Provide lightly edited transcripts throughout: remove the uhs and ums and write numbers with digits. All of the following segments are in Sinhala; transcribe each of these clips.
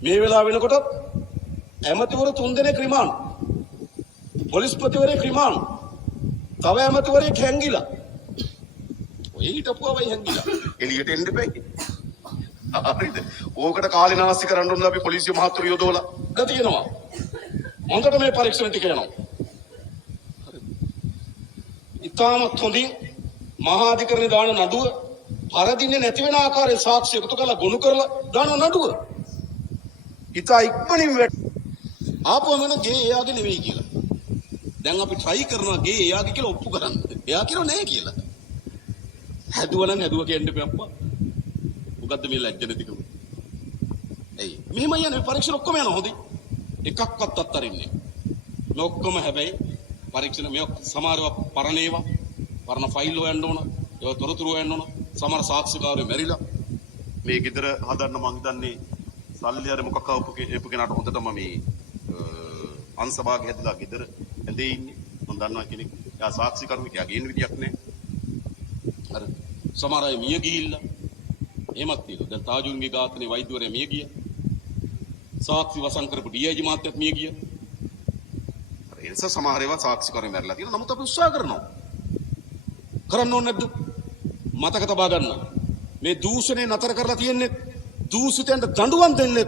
මේ වෙලාව වෙනකොට ඇමතිවරු 3 දෙනෙක් රිමාන්ඩ්. පොලිස්පතිවරයෙක් රිමාන්ඩ්. තව ඇමතිවරයෙක් හැංගිලා. ඔය හිටපුවවයි හැංගිලා. එළියට එන්න බෑ. හරිද? ඕකට කාලේ නාස්ති කරන්න ඕන අපි පොලිසිය මහතුරු යොදවලා තියෙනවා. මොන්කට මේ පරීක්ෂණ ටික යනවා. ඉතාමත් හොඳින් මහා අධිකරණේ දාන නඩුව පරදින්නේ නැති වෙන ආකාරයේ සාක්ෂි එකතු කරලා ගොනු කරලා දාන නඩුව. ඉතා ඉක්මනින් ආපුවම වෙන ගේ එයාගේ නෙවෙයි කියලා. දැන් අපි try කරනවා ගේ එයාගේ කියලා ඔප්පු කරන්න. එයා කියනවා නෑ කියලා. හැදුවා නම් හැදුවා කියන්න එපා අප්පා. මොකද්ද මේ ලැජ්ජ නැතිකම? එයි මෙහෙම යන්නේ පරීක්ෂණ ඔක්කොම යනවා හොඳයි. එකක්වත් අත්තරින්නේ. මේ ඔක්කොම හැබැයි පරීක්ෂණ මේ සමහරව පරණ ඒවා පරණ ෆයිල් හොයන්න ඕන. ඒවා තොරතුරු හොයන්න ඕන. සමහර සාක්ෂිකාරයෝ මැරිලා. මේ ගෙදර හදන්න මං හිතන්නේ සල්ලි හරි මොකක් ආපු කෙනාට හොඳටම මේ අංශභාගය හැදලා ගෙදර ඇඳේ ඉන්නේ. මම දන්නවා කෙනෙක්. එයා සාක්ෂිකරුවෙක්. එයා ගේන්න විදියක් නැහැ. අර සමහර අය මිය ගිහිල්ලා. එහෙමත් තියෙනවා. දැන් තාජුන්ගේ ඝාතනයේ වෛද්‍යවරයා මිය ගියා. සාක්ෂි වසන් කරපු ඩීఐජි මහත්තයාත් මිය ගියා. ඒ නිසා සමහර ඒවා සාක්ෂිකරුවෝ මැරලා තියෙනවා. නමුත් අපි උත්සාහ කරනවා. කරන්න ඕනේ නැද්ද? මතක තබා ගන්න. මේ දූෂණය නතර කරලා තියෙන්නේ දූෂිතයන්ට දඬුවම් දෙන්නේ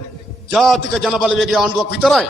ජාතික ජනබලවේගයේ ආණ්ඩුවක් විතරයි.